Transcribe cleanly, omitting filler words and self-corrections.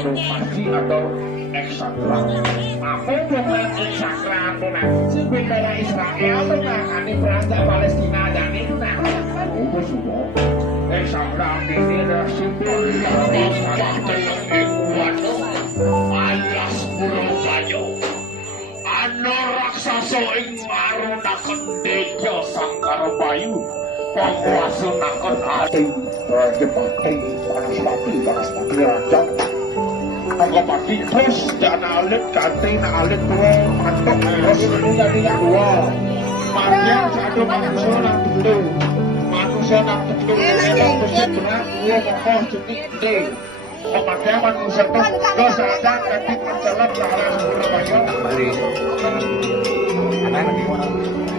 Pasti atau eksakra. Apa dengan eksakra aku nak? Si bendera Israel tu nak, ani beranjak Palestina dan itu nak. Oh semua. Eksakra ini adalah simbol dari karakter yang kuat. Alias Pulau Bayo. Ano raksasa ing marunaken Deja Sangkara Bayu. Penguasanaken ati Rajapati Banaspati Raja. Rajapati terus dan alit kanti na alit tua mantok terus ini jadi dua. Makin satu manusia nak tentu, manusia nak tentu memang mesti benar dua mokoh cukup gede. Kemudian manusia itu dosa ketik mencelat ke arah Surabaya. Mari. Anak lagi mana?